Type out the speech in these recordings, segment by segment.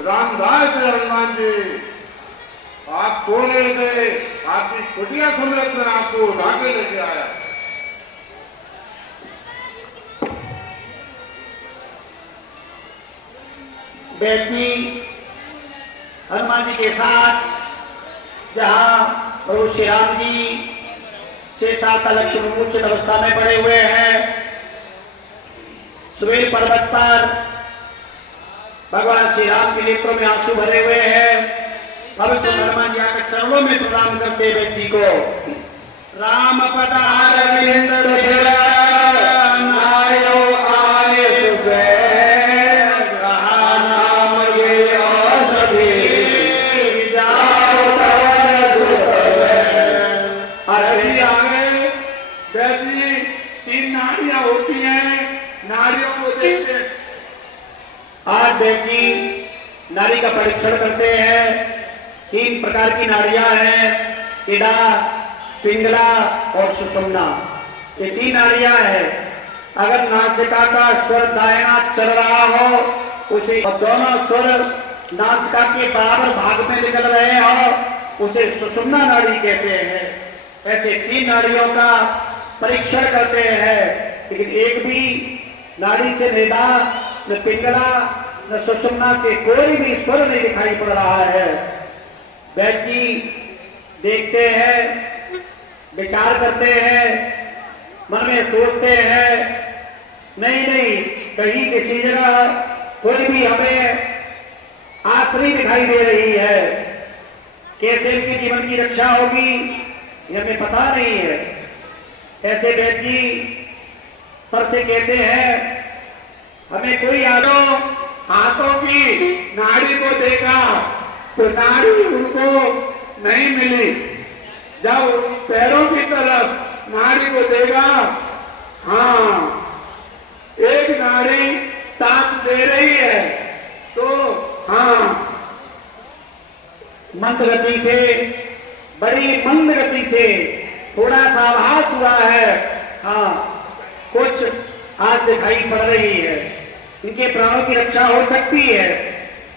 रामदास हनुमान जी आप सो रहे थे, आपकी कुटिया समेत में आपको उठा के लेके आया। व्यक्ति हनुमान जी के साथ जहाँ प्रभु श्री राम जी 6 साल तक लक्ष्मण मूर्छित अवस्था में पड़े हुए हैं, सुबेर पर्वत पर भगवान श्री राम के नेत्रों में आंसू भरे हुए हैं। पवित्र हनुमान जी आकर चरणों में प्रणाम करते व्यक्ति को राम पधार नारी का परीक्षण करते हैं। 3 प्रकार की नाड़ियां हैं, इड़ा, पिंगला और सुषुम्ना। ये 3 नाड़ियां हैं। अगर नासिका का स्वर दाहिना चल रहा हो उसे, और दोनों स्वर नासिका के बराबर भाग में निकल रहे हो उसे सुषुम्ना नाड़ी कहते हैं। ऐसे 3 नाड़ियों का परीक्षण करते हैं, लेकिन एक भी नाड़ी से निदा न पिंगला न सुषुम्ना से कोई भी स्वर नहीं दिखाई पड़ रहा है। व्यक्ति देखते हैं, विचार करते हैं, मन में सोचते हैं, नहीं कहीं किसी जगह कोई भी हमें आस नहीं दिखाई दे रही है। कैसे इनके जीवन की रक्षा होगी ये हमें पता नहीं है। ऐसे व्यक्ति सर से कहते हैं हमें कोई हाथों की नाड़ी को देखा तो नाड़ी उनको नहीं मिली, जब पैरों की तरफ नाड़ी को देखा, हाँ एक नाड़ी साथ दे रही है, तो हाँ मंद गति से, बड़ी मंद गति से थोड़ा सा आभास हुआ है, हाँ कुछ आज दिखाई पड़ रही है, इनके प्राणों की रक्षा हो सकती है।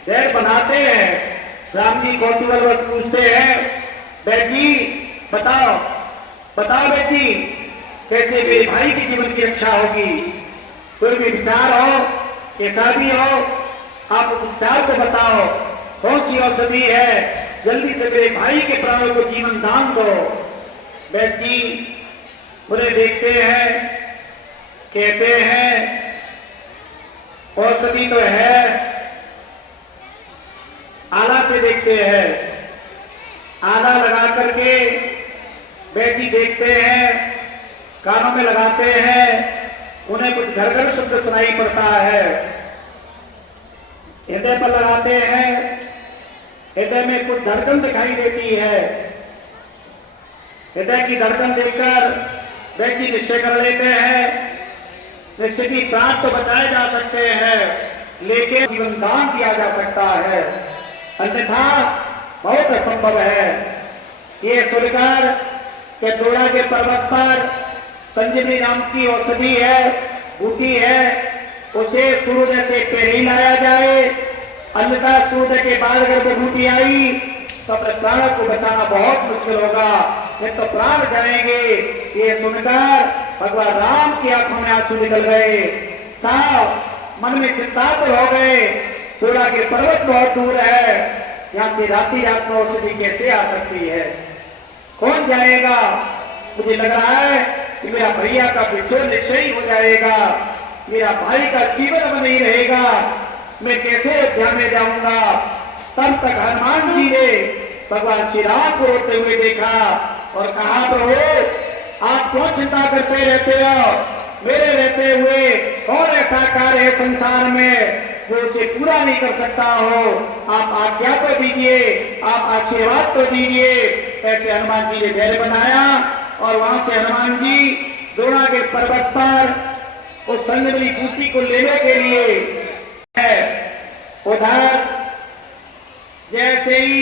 धैर्य बनाते हैं। राम जी कौतूहलवश पूछते हैं बेटी बताओ बेटी कैसे मेरे भाई के जीवन की रक्षा होगी। कोई भी विचार हो, कैसा भी हो, आप विचार से बताओ कौन सी औषधि है, जल्दी से मेरे भाई के प्राणों को जीवन दान दो। बेटी उन्हें देखते हैं, कहते हैं औषधि तो है, आला से देखते हैं, आला लगा करके बेटी देखते हैं, कानों में लगाते हैं, उन्हें कुछ घरघर शब्द सुनाई पड़ता है। हृदय पर लगाते हैं, हृदय में कुछ धड़कन दिखाई देती है। हृदय की धड़कन देखकर बेटी निश्चय कर लेते हैं निश्चित ही प्राण तो बचाए जा सकते हैं, लेकिन जीवन दान किया जा सकता है, अन्यथा बहुत असंभव है। ये सुनकर के दोड़ा के पर्वत पर संजीवनी नाम की औषधि है, बूटी है, उसे सूर्य से पहले लाया जाए, अन्यथा सूर्य के बाद अगर बूटी आई तो अपने प्राणों को बचाना बहुत मुश्किल होगा, ये तो प्राण जाएंगे। ये सुनकर भगवान राम की आंखों में आंसू निकल गए, साफ मन में चिंतातुर हो गए। थोड़ा के पर्वत बहुत दूर है, यहाँ से रात्रि रात में औषधि कैसे आ सकती है, कौन जाएगा। मुझे लग रहा है कि मेरा भैया का विछोड़ निश्चय हो जाएगा, मेरा भाई का जीवन अब नहीं रहेगा, मैं कैसे अयोध्या में जाऊंगा। तब तक हनुमान जी ने भगवान श्री राम को रोते हुए देखा और कहा प्रभु आप क्यों चिंता करते रहते हो, मेरे रहते हुए कौन ऐसा कार्य है संसार में जो उसे पूरा नहीं कर सकता हो। आप आज्ञा तो दीजिए, आप आशीर्वाद तो दीजिए। ऐसे हनुमान जी ने धैर्य बनाया और वहां से हनुमान जी द्रोणा के पर्वत पर उस संजीवनी बूटी को लेने के लिए है। उधर जैसे ही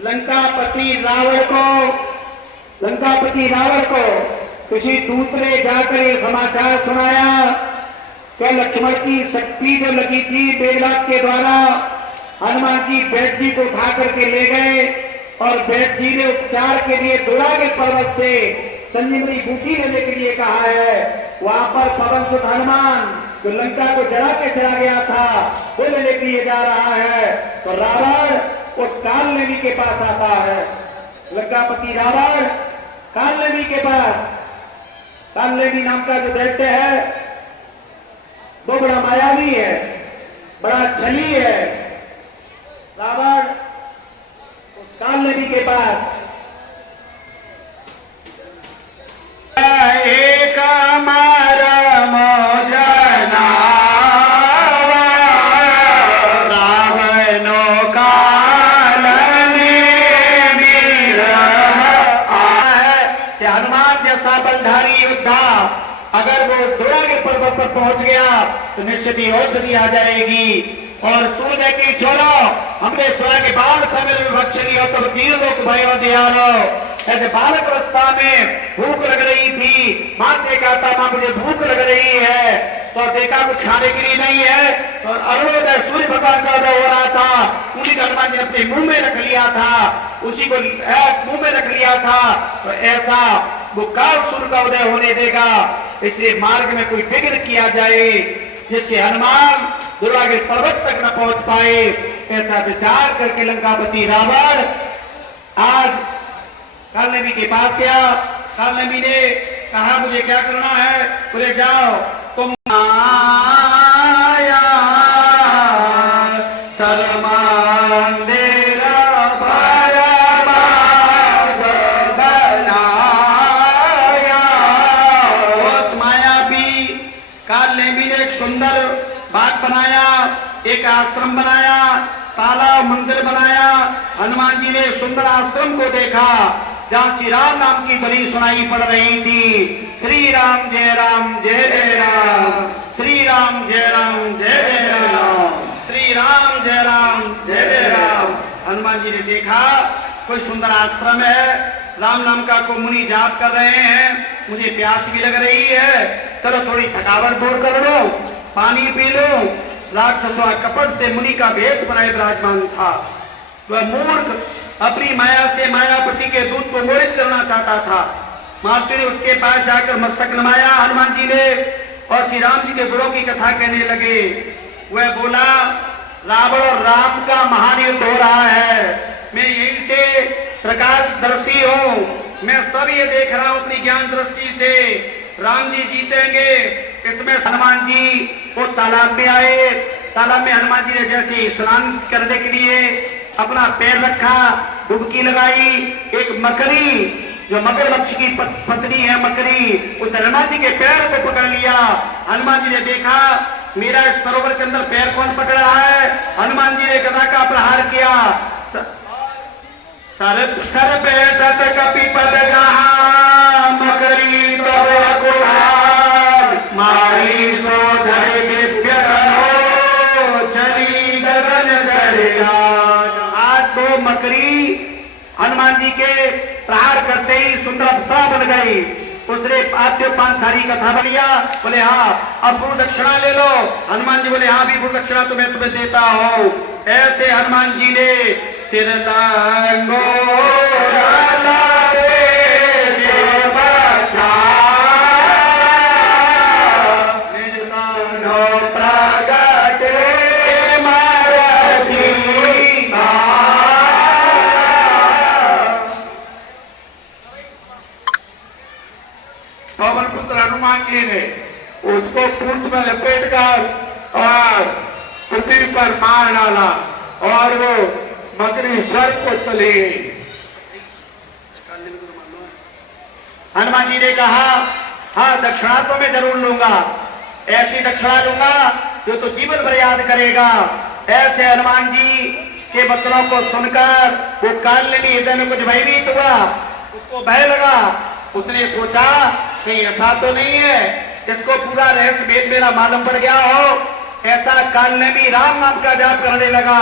लंकापति रावण को किसी दूत ने जाकर ये समाचार सुनाया कि लक्ष्मण की शक्ति जो लगी थी बेलनाथ के द्वारा हनुमान जी बैठ जी को उठा करके ले गए और बैठ जी ने उपचार के लिए दुरागे पर्वत से संजीवनी बूटी लेने के लिए कहा है। वहां पर पवन सुत हनुमान जो लंका को जला के चला गया था वो लेने के लिए जा रहा है। तो रावण उस कालनेमी के पास आता है। लंकापति रावण कालनेमी के पास, कालनेमी नाम का जो दैत्य है वो बड़ा मायावी है, बड़ा छली है। रावण उस कालनेमी के पास एक मरम जना रावणो कालनेमी हनुमान जैसा बलधारी योद्धा अगर वो दुरागे पर्वत पर पहुंच गया तो निश्चित ही औषधि आ जाएगी। और सूर्य की छोड़ो हमने सुना के बाल समय विभक्षणी हो तो तीर लोक भयो दियारो। ऐसे बालक अवस्था में भूख लग रही थी, मां से कहता मां मुझे भूख लग रही है, तो देखा कुछ खाने के लिए नहीं है। तो अरुणोदय सूर्य भगवान का उदय हो रहा था, उन्हीं हनुमान जी ने अपने मुंह में रख लिया था, उसी को मुंह में रख लिया था। तो ऐसा वो काल सूर्य का उदय होने देगा, इसलिए मार्ग में कोई विघ्न किया जाए जिससे हनुमान दुरागे पर्वत तक न पहुंच पाए। ऐसा विचार करके लंकापति रावण आज कालनेमी के पास गया। कालनेमी ने कहा मुझे क्या करना है? बोले जाओ तुम आया सलमान देरा बनाया। उस मायावी कालनेमी ने एक सुंदर बाग बनाया, एक आश्रम बनाया, तालाब मंदिर बनाया। हनुमान जी ने सुंदर आश्रम को देखा जहाँ श्री राम नाम की बलि सुनाई पड़ रही थी। श्री राम जय राम जय जय राम, श्री राम जय राम जय जय राम, श्री राम जय राम जय जय राम। हनुमान जी ने देखा कोई सुंदर आश्रम है, राम नाम का को मुनि जाप कर रहे हैं, मुझे प्यास भी लग रही है, चलो थोड़ी थकावट दूर कर लो, पानी पी लो। राक्षसों कपट से मुनि का भेष बनाए विराजमान था। वह मूर्ख अपनी माया से मायापति के दूत को मोहित करना चाहता था। मातृ ने उसके पास जाकर मस्तक नमाया हनुमान जी ने और श्री राम जी के गुणों की कथा कहने लगे। वह बोला रावण और राम का महान युद्ध हो रहा है, मैं यहीं से प्रकाशदर्शी हूँ, मैं सब ये देख रहा हूँ अपनी ज्ञान दृष्टि से। राम जी जीतेंगे। इसमें हनुमान जी वो तालाब में आए। तालाब में हनुमान जी ने जैसे स्नान करने के लिए अपना पैर रखा, डुबकी लगाई, एक मकड़ी जो मगरमच्छ की पत्नी है मकड़ी, उस हनुमान जी के पैर को पकड़ लिया। हनुमान जी ने देखा मेरा इस सरोवर के अंदर पैर कौन पकड़ रहा है। हनुमान जी ने गदा का प्रहार किया। सर पे कपि पद कहा मकड़ी मारी सोधर दिव्य चली गगन दरिया। आज तो मकड़ी हनुमान जी के प्रहार करते ही सुंदर अप्सरा बन गई। उसने आद्य पांचाली कथा बढ़िया। बोले हाँ अब गुरु दक्षिणा ले लो। हनुमान जी बोले हाँ भी गुरु दक्षिणा तुम्हें तुम्हें देता हूँ। ऐसे हनुमान जी ने सिर तांगो पवन पुत्र हनुमान जी ने उसको पूंछ में लपेट कर और पृथ्वी पर मार डाला और वो मकड़ी स्वर्ग को चली गई। हनुमान जी ने कहा हाँ दक्षिणा तो मैं जरूर लूंगा, ऐसी दक्षिणा लूंगा जो तो जीवन भर याद करेगा। ऐसे हनुमान जी के वचनों को सुनकर वो कालनेमी हृदय में कुछ भयभीत हुआ, उसको भय लगा। उसने सोचा कहीं ऐसा तो नहीं है इसको पूरा रहस्य भेद मेरा मालूम पड़ गया हो। ऐसा कालनेमी राम नाम का जाप करने लगा।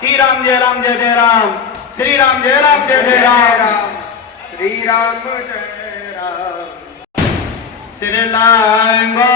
श्री राम जय राम जय जय राम, श्री राम जय राम जय जय राम, श्री राम जय राम। श्री लांगो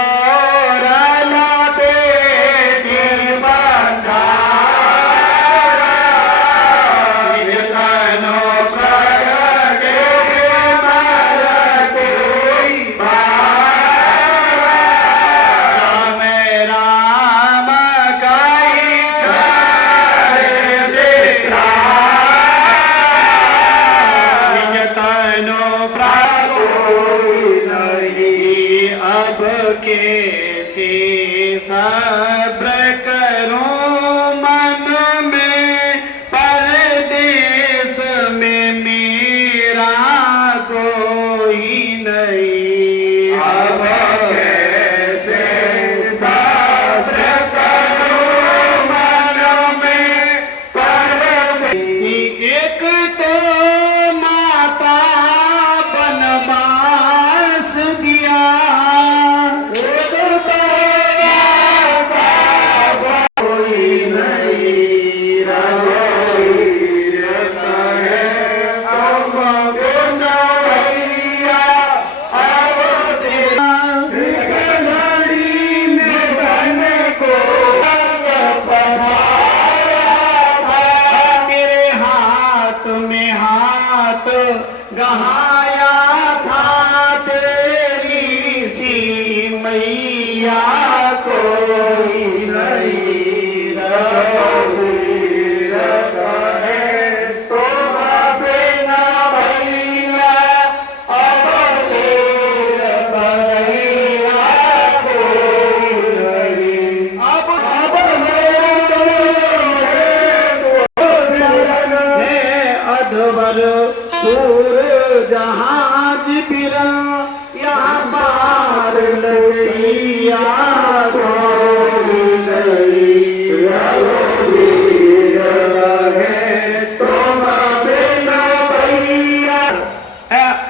गहाया था तेरी सी मैया कोई नहीं रघुवीर कहे तो बिना भैया अब शेर भैया कोई नहीं। अब है अधवर सूर जहाज बिरा यहाँ पार लगिया कोई नहीं। रघुवीर कहे तो बिना भैया।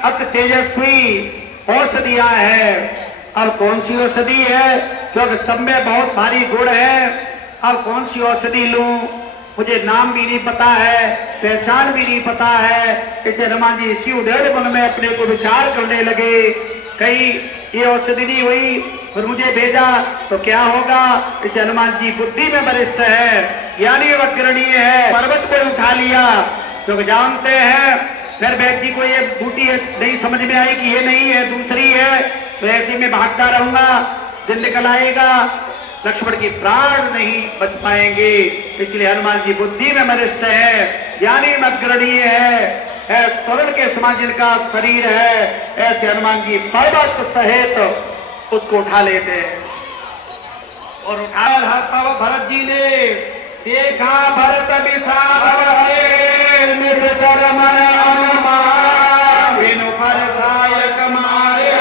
अति तेजस्वी औषधियां है। अब कौन सी औषधि है? क्योंकि सब में बहुत भारी गुण है। अब कौन सी औषधि लूं? मुझे नाम भी नहीं पता है, पहचान भी नहीं पता है। इसे हनुमान जी शिव डेढ़ मन में अपने को विचार करने लगे। कहीं ये औषधि नहीं हुई फिर मुझे भेजा तो क्या होगा? इसे हनुमान जी बुद्धि में वरिष्ठ है, यानी अग्रणीय है। पर्वत पर उठा लिया क्योंकि जानते हैं फिर व्यक्ति को ये बूटी नहीं समझ में आई कि ये नहीं है, दूसरी है, तो ऐसे में भागता रहूंगा, दिन निकल आएगा, लक्ष्मण की प्राण नहीं बच पाएंगे। इसलिए हनुमान जी बुद्धि में वरिष्ठ है, ज्ञानी में अग्रणीय है, स्वर्ण के समान जिनका शरीर है, ऐसे हनुमान जी पर्वत सहित उसको उठा लेते हैं। और उठाया तब भरत जी ने देखा भरत विषाद मन अनुमान बिनु पर सायक मारे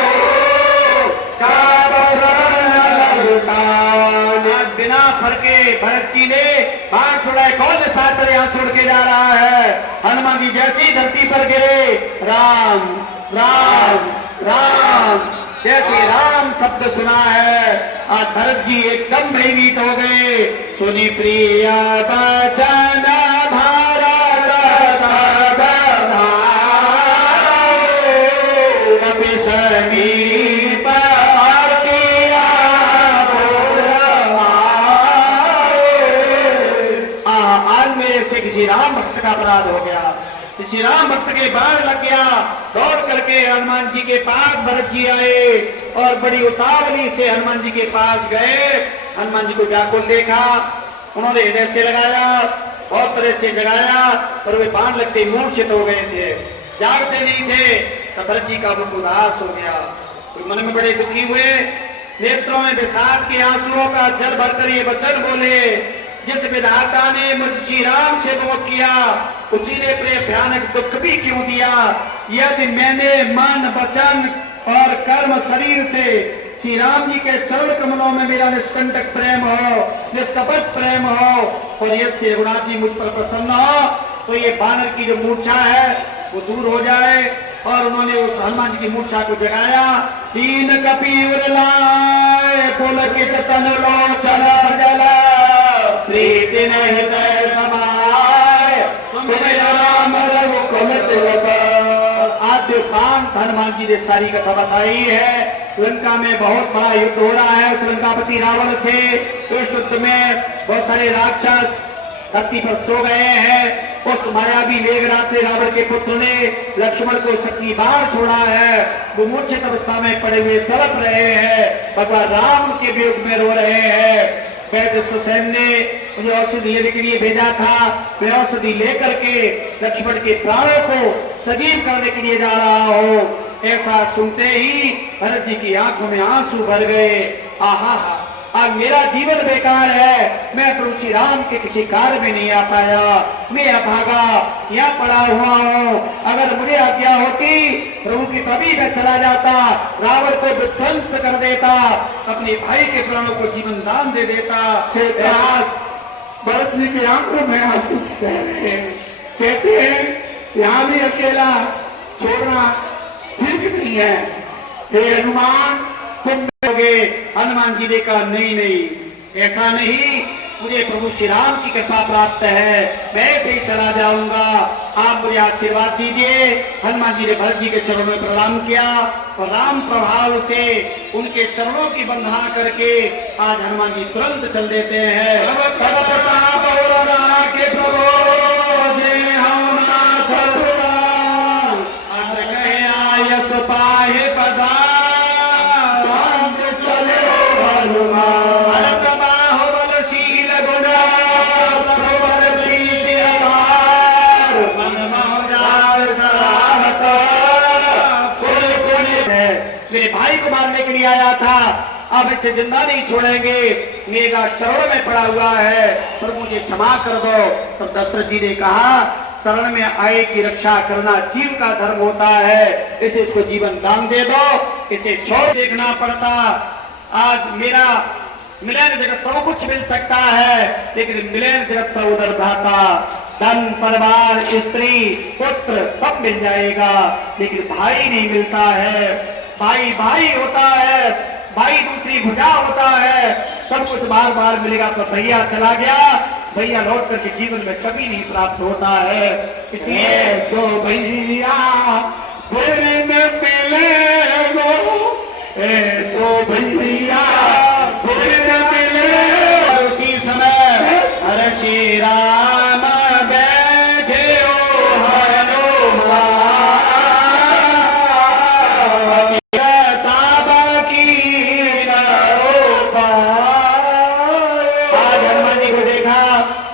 बिना फरके भरत जी ने बाण छोड़ा। कौन सातर यहाँ सुड़ के जा रहा है? हनुमान जी जैसी धरती पर गिरे, राम राम राम जैसे राम शब्द सुना है, आज भरत जी एकदम भयभीत हो गए। सुनी प्रिय वचन भारत कपि समीप आज मेरे से किसी राम भक्त का अपराध हो गया। श्री राम भक्त के बाण लग गया। दौड़ करके हनुमान जी के पास भरत जी आए और बड़ी उतावली से हनुमान जी के पास गए। हनुमान जी को व्याकुल देखा, उन्होंने हृदय से लगाया और तरह से जगाया, पर वे बाण लगते मूर्छित हो गए थे, जागते नहीं थे। तो भरत जी का मुख उदास हो गया, मन में बड़े दुखी हुए, नेत्रों में विषाद के आंसुओं का जल भरकर ये वचन बोले, जिस विधाता ने मुझ श्री राम से विमुख किया उसी ने प्रिय भयानक दुख भी क्यों दिया। यदि मैंने मन वचन और कर्म शरीर से श्री राम जी के चरण कमलों में मेरा निष्कंटक प्रेम हो, निष्कपट प्रेम हो, और यदि से रघुनाथ जी मुझ पर प्रसन्न हो तो ये बानर की जो मूर्छा है वो दूर हो जाए। और उन्होंने उस हनुमान जी की मूर्छा को जगाया। तीन कपीर लाए पुलकित तन लोचन जला प्रीति हृदय समाए राम रघुकुल आद्य कांत। हनुमान जी ने सारी कथा बताई है। लंका में बहुत बड़ा युद्ध हो रहा है श्रीलंकापति रावण से। इस युद्ध में बहुत सारे राक्षस धरती पर सो गए हैं। उस मायावी मेघनाथ रावण के पुत्र ने लक्ष्मण को शक्ति बाण छोड़ा है। वो मूर्छित अवस्था में पड़े हुए तड़प रहे हैं, भगवान राम के वियोग में रो रहे हैं। सुसैन ने मुझे औषधि लेने के लिए भेजा था, मैं औषधि लेकर के लक्ष्मण के प्राणों को सजीव करने के लिए जा रहा हूँ। ऐसा सुनते ही भरत जी की आंखों में आंसू भर गए। आहा, आज मेरा जीवन बेकार है, मैं प्रभु श्री राम के किसी कार्य में नहीं आ पाया, मैं अभागा यहाँ पड़ा हुआ हूँ। अगर मुझे आज्ञा होती प्रभु की तभी मैं चला जाता, रावण को विध्वंस कर देता, अपने भाई के प्राणों को जीवन दान दे देता। भरत जी की आंखों में आंसू बह रहे हैं। कहते हैं यहाँ भी अकेला छोड़ना ठीक नहीं है। हे हनुमान तुम हनुमान जी ने कहा नहीं नहीं, ऐसा नहीं, मुझे प्रभु श्री राम की कृपा प्राप्त है, मैं ऐसे ही चला जाऊंगा, आप मुझे आशीर्वाद दीजिए। हनुमान जी ने भरत जी के चरणों में प्रणाम किया और राम प्रभाव से उनके चरणों की वंदना करके आज हनुमान जी तुरंत चल देते हैं। आज आया था, अब इसे जिंदा नहीं छोड़ेंगे, मेरा चरणों में पड़ा हुआ है, पर मुझे क्षमा कर दो। तो दशरथ जी ने कहा, शरण में आए की रक्षा करना जीव का धर्म होता है, इसे इसको जीवन दान दे दो, इसे छोड़ देखना पड़ता। आज मेरा मिलन जगत सब कुछ मिल सकता है, लेकिन मिलन जगत सर्वोदर भ्राता, धन परिवार स्त्री पुत्र सब मिल जाएगा, लेकिन भाई नहीं मिलता है। भाई भाई होता है, भाई दूसरी भुजा होता है, सब कुछ बार बार मिलेगा। तो भैया चला गया, भैया लौट करके जीवन में कभी नहीं प्राप्त होता है। इसलिए सो भैया फिर न मिलेगो, सो भैया फिर न मिले। उसी समय हर श्री राम बैठे हो हनुमान, ताबा की नरोपा। आज हनुमान जी को देखा,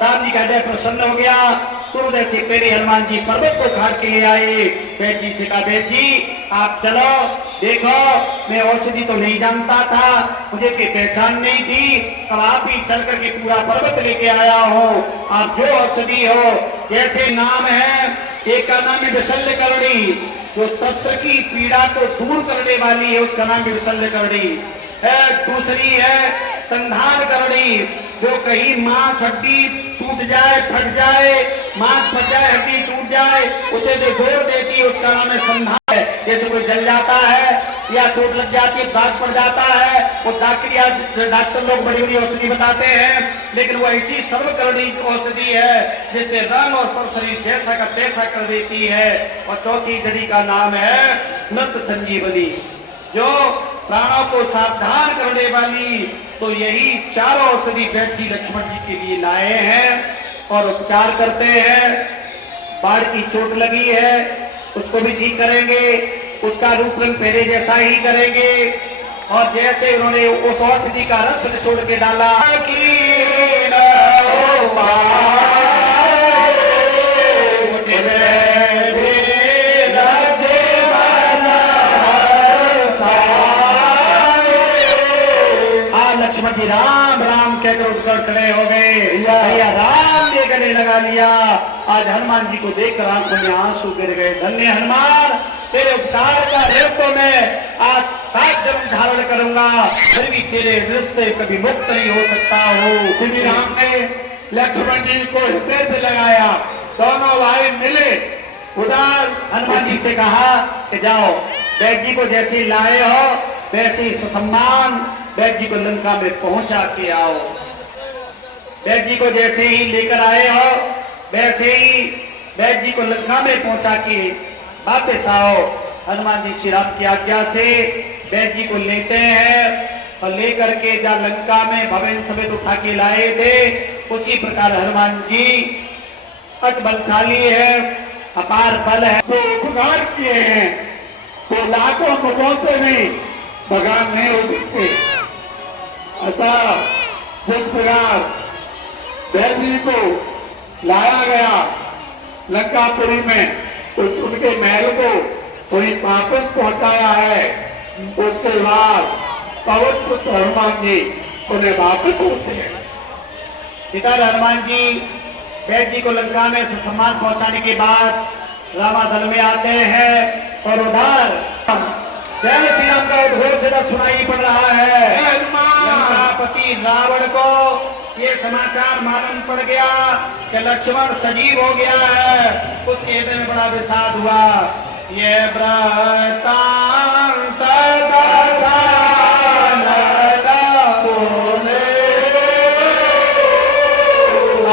राम जी का हृदय प्रसन्न हो गया। सूर्योदय से पहले हनुमान जी पर्वत को काट के ले आए। बैठ जी से कहा, बैठ जी आप चलो, देखो मैं औषधि तो नहीं जानता था, मुझे कोई पहचान नहीं थी, अब आप ही चल करके पूरा पर्वत लेके आया हो। आप जो औषधि हो, जैसे नाम है, एक का नाम है विशल्य करणी, जो शस्त्र की पीड़ा को दूर करने वाली है, उसका नाम है विशल्य करणी। दूसरी है संधान करणी, जो कहीं मांस हड्डी टूट जाए, फट जाए, मांस फट जाए, हड्डी टूट जाए, उसे जो जोड़ देती है, उसका नाम है संधान। जैसे कोई जल जाता है या चोट लग जाती है, दाग पड़ जाता है, वो डॉक्टर लोग बड़ी बड़ी औषधि बताते हैं, लेकिन वो ऐसी सर्वकर्णी औषधि है जिससे रंग और सब शरीर जैसा का तैसा कर देती है। और चौथी जड़ी का नाम है नृत संजीवनी, जो प्राणों को सावधान करने वाली। तो यही चारों औषधि बैठ जी लक्ष्मण जी के लिए लाए हैं और उपचार करते हैं। बाढ़ की चोट लगी है, उसको भी ठीक करेंगे, उसका रूप रंग पहले जैसा ही करेंगे, और जैसे उन्होंने उस औषधि का रस छोड़ के डाला लक्ष्मण जी राम राम कहकर उठकर खड़े हो गए। भैया राम के गले लगा लिया। आज हनुमान जी को देखकर आंखों में आंसू गिर गए। धन्य हनुमान, तेरे उपकार का ऋण तो मैं आज 7 जन्म धारण करूंगा, फिर भी तेरे ऋण से कभी मुक्त नहीं हो सकता हो। श्री राम ने लक्ष्मण जी को हृदय से लगाया, दोनों भाई मिले। उदार हनुमान जी से कहा कि जाओ, बैठ जी को जैसे लाए हो वैसे ही सम्मान बैठ जी को लंका में पहुंचा के आओ। बैठ जी को जैसे ही लेकर आए हो वैसे ही बैठ जी को लंका में पहुंचा के वापस आओ। हनुमान जी श्री राम की आज्ञा से बैठ जी को लेते हैं और लेकर के जहाँ लंका में भवन समेत उठा के लाए थे, उसी प्रकार हनुमान जी बलशाली है, अपार बल है। तो उपकार किए हैं तो लाखों मुखों से भी भगवान नहीं हो सकते। अतः जिस प्रकार बैठ जी को लाया गया लंकापुरी में, उनके महल को वही वापस पहुंचाया है, उसके बाद पवन पुत्र हनुमान जी उन्हें वापस होते हैं। पिता हनुमान जी बैठ जी को लंका में सम्मान पहुंचाने के बाद रामादल में आते हैं और उधर जय श्री राम का उद्घोष सुनाई पड़ रहा है। लंकापति रावण को ये समाचार मालूम पड़ गया कि लक्ष्मण सजीव हो गया है। उसके हृदय में बड़ा विषाद हुआ। ये वृतांत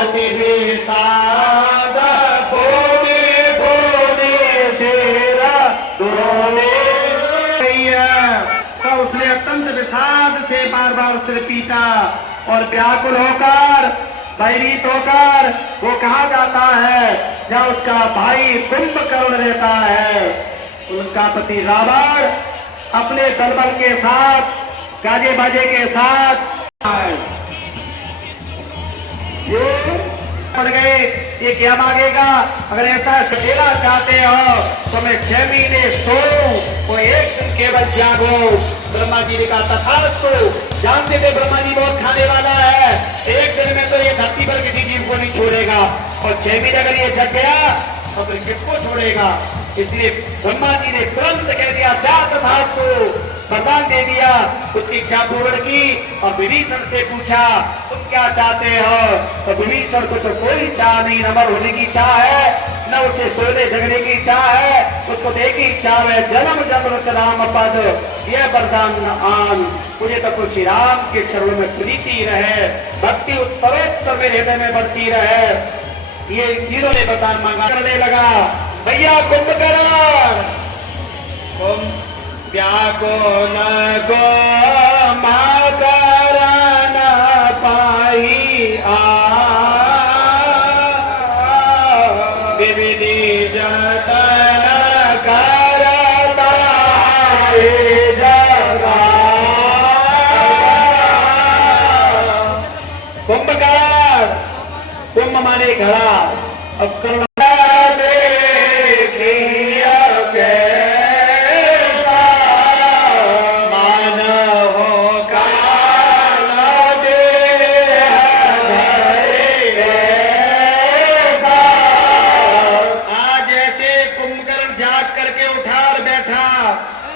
अति विषाद तो उसने अत्यंत विषाद से बार बार सिर पीटा और व्याकुल होकर भयभीत होकर वो कहा जाता है जहाँ उसका भाई कुंभकर्ण रहता है। उनका पति रावण अपने दलबल के साथ गाजे बाजे के साथ पड़ गए, ये क्या मांगेगा? अगर ऐसा खेला चाहते हो तो मैं 6 महीने सोऊं वो एक दिन केवल जागो। ब्रह्मा जी ने कहा तथास्तु। जानते थे ब्रह्मा जी बहुत खाने वाला है, एक दिन में तो ये धरती पर किसी जीव को नहीं छोड़ेगा, और 6 महीने अगर ये जग गया तो फिर किसको छोड़ेगा? इसलिए ब्रह्मा जी ने तुरंत कह दिया जा तथास्तु, वरदान दे दिया, उसकी इच्छा पूर्ण की। और विभीषण से पूछा तुम क्या चाहते हो? तो विभीषण को तो कोई चाह नहीं, न अमर होने की चाह है, न उसे सोने जगने की चाह है, उसको एक ही इच्छा है जन्म जन्म राम पद यह वरदान आन। मुझे तो कुछ राम के चरणों में प्रीति रहे, भक्ति उत्तरोत्तर में हृदय में बढ़ती रहे। ये तीनों ने वरदान मांगा। करने लगा भैया कुंभकर्ण व्याकुल को मातर न पाई विविधि जतन करता जगा। कुंभकर्ण, कुंभ माने घड़ा, अब कर्ण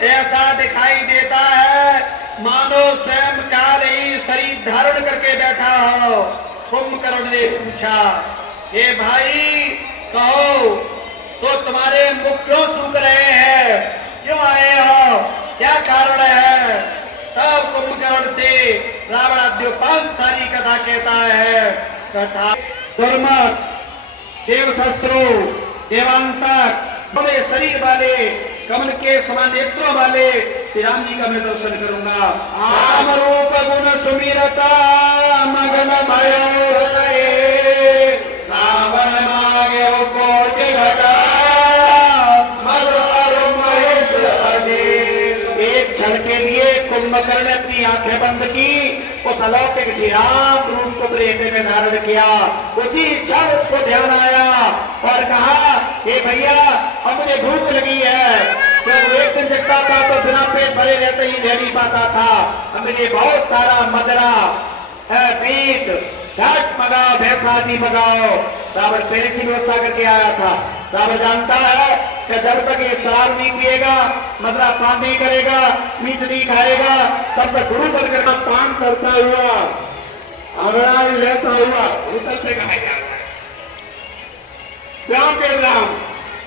ऐसा दिखाई देता है मानो स्वयं काल ही शरीर धारण करके बैठा हो। कुंभकर्ण ने पूछा हे भाई कहो तो तुम्हारे मुख क्यों सूख रहे हैं, क्यों आए हो, क्या कारण है? तब कुंभकर्ण से रावणाद्योपांत सारी कथा कहता है। कथा धर्म देव शस्त्रों देवांतक बड़े शरीर वाले कमल के समान नेत्रों वाले श्री राम जी का मैं दर्शन करूंगा। आम रूप गुण सुमिरता मगन भयो रावण मागे कोट घटा मधु अरु महेश अनिल। एक क्षण के लिए कुंभकर्ण ने अपनी आंखें बंद की, उस अलौकिक श्री राम रूप को हृदय में धारण किया। उसी क्षण उसको ध्यान आया और कहा हे भैया अब मुझे भूख लगी है। जब एक दिन जगता था तो बिना पेट भरे रहते ही रह नहीं पाता था, अब मुझे बहुत सारा मदरा पीठ झट मंगाओ, भैंसा नहीं मंगाओ। रावण पहले से व्यवस्था करके आया था। रावण जानता है कि जब तक ये शराब नहीं पिएगा, मदरा पान नहीं करेगा, मीट नहीं खाएगा, तब तक गुरु बनकर पान करता हुआ अंगड़ाई लेता हुआ उतर से खाएगा। प्यार के नाम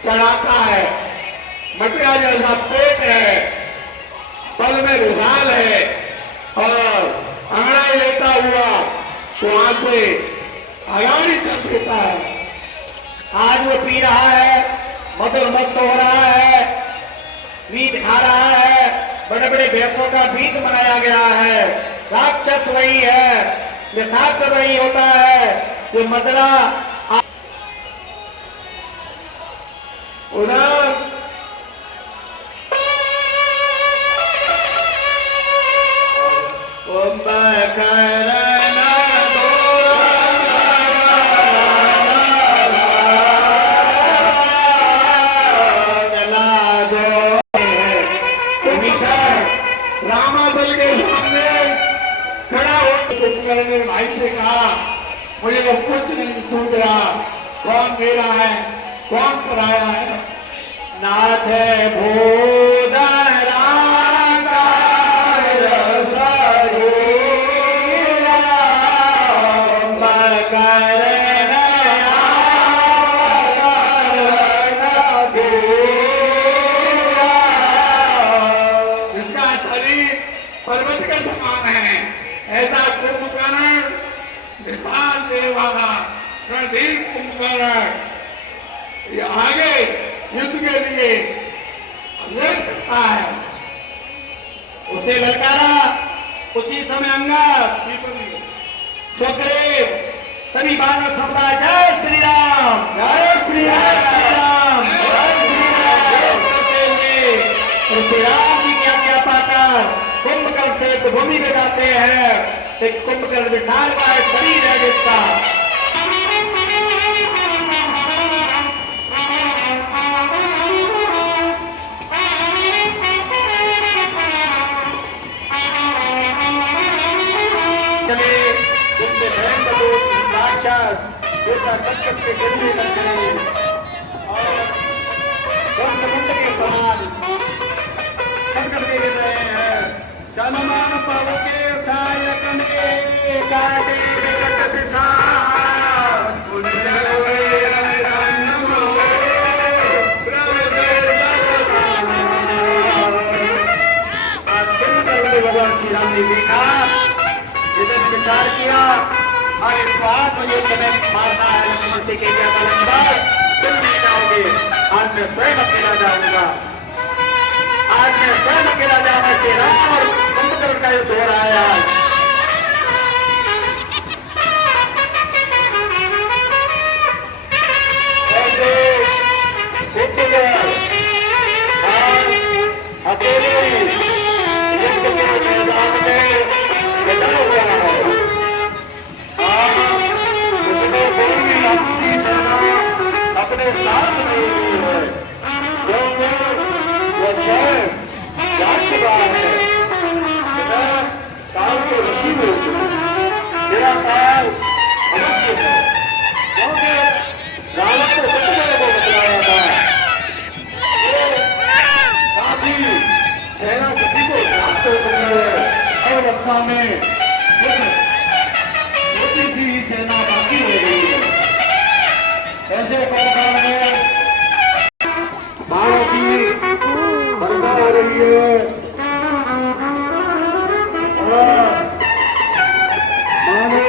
चढ़ाता है, मटिया जैसा पेट है, पल में विशाल है, और अंगड़ाई लेता हुआ वहां से अगाड़ी चल देता है। आज वो पी रहा है, मधुर मस्त हो रहा है, मीट खा रहा है, बड़े बड़े भैंसों का मीट बनाया गया है। राक्षस वही है, निशाचर वही होता है जो मदरा उधर कुंभकर्ण रामादल के सामने खड़ा हो। कुंभकर्ण ने भाई से कहा मुझे तो कुछ नहीं सूझ रहा, कौन मेरा है कौन पराया है? नाथ भूत जिसका शरीर पर्वत के समान है, ऐसा कुंभकर्ण विशाल देह वाला रणधीर कुंभकर्ण ये आगे युद्ध के लिए लड़ सकता है। उसे ललकारा। उसी समय अंगद सुग्रीव सभी बानर समुदाय जय श्री राम जय श्री राम जय श्री राम की क्या क्या पाकर कुंभकर्ण से भूमि में जाते हैं। कुंभकर्ण विशाल का शरीर है जिसका के राम कुंभकर्ण का युद्ध हो रहा है आज। ऐसे अकेले युद्ध के मैदान में बैठा हुआ है। उसने पूरी राक्षसी सेना अपने साथ नहीं ली है, क्योंकि वह स्वयं जान चुका है काल के ऋषि में मेरा काल अवश्य है, क्योंकि रावण को सत्यमेव को बतलाया था। काफी सेना सभी को प्राप्त हो गई है और रक्षा में छोटी सी ही सेना बाकी हो गई है। ऐसे कुंभकर्ण में बाणों की वर्षा हो रही है और मानो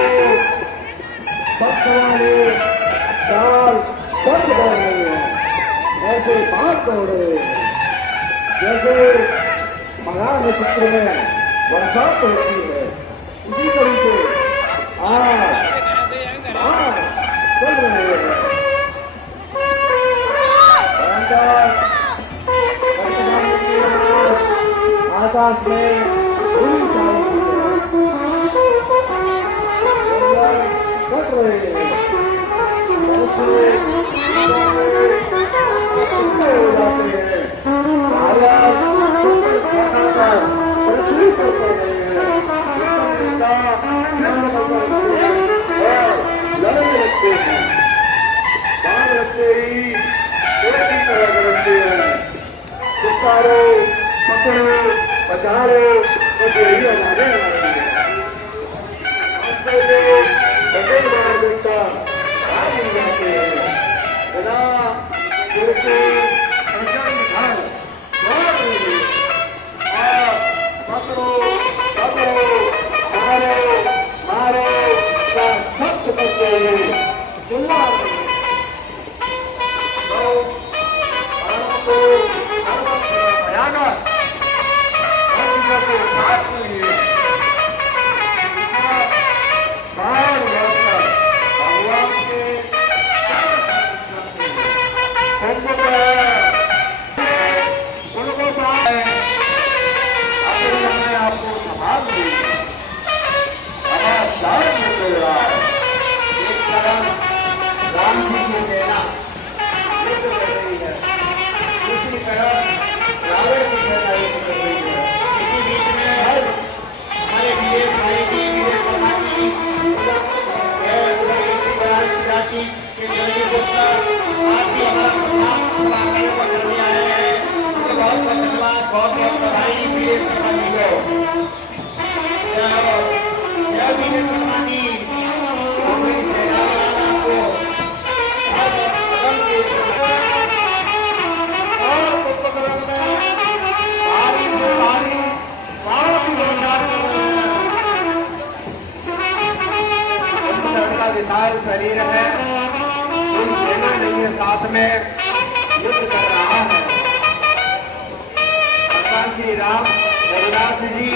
सब वाले चाल बंद हो रहे हैं। ऐसे बात दौड़े जैसे महा नक्षत्र में बरसात होती है, इसी तरीके आज चल रहे हैं। आकाश में कट रहे हैं, लड़ने लगते हैं, बाण लगते ही की तरह करते हैं, पुकारो पकड़ो बचाओ तो यही हमारे मार देता जाते हैं बिना पकड़ो पकड़ो मारो मारो का सख्त करते हैं। चिल्ला भयानक साथ नहीं है। भगवान के उनको अपने आपको संभाल दी मिल रहा है। एक तरफ राम जी की सेना युद्ध कर रही है, दूसरी तरफ रावण की सेना युद्ध कर रही है। इसी बीच में हमारे लिए भाई की जाति के जल्दी आपकी हमारा करने आए हैं। बहुत धन्यवाद, बहुत बहुत बधाई वीर प्रधानी को। जय वीर प्रधानी विशाल शरीर है, कोई सेना नहीं है, साथ में युद्ध कर रहा है। भगवान श्री राम रघुनाथ जी